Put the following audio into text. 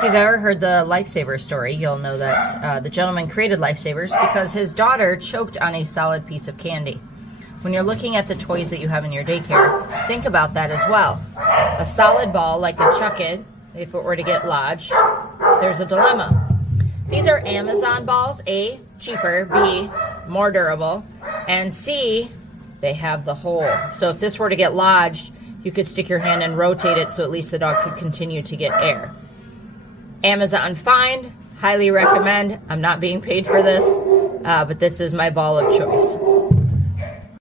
If you've ever heard the Lifesaver story, you'll know that the gentleman created Lifesavers because his daughter choked on a solid piece of candy. When you're looking at the toys that you have in your daycare, think about that as well. A solid ball, like a Chuck-It, if it were to get lodged, there's a dilemma. These are Amazon balls. A, cheaper. B, more durable. And C, they have the hole. So if this were to get lodged, you could stick your hand and rotate it so at least the dog could continue to get air. Amazon find, highly recommend. I'm not being paid for this, but this is my ball of choice.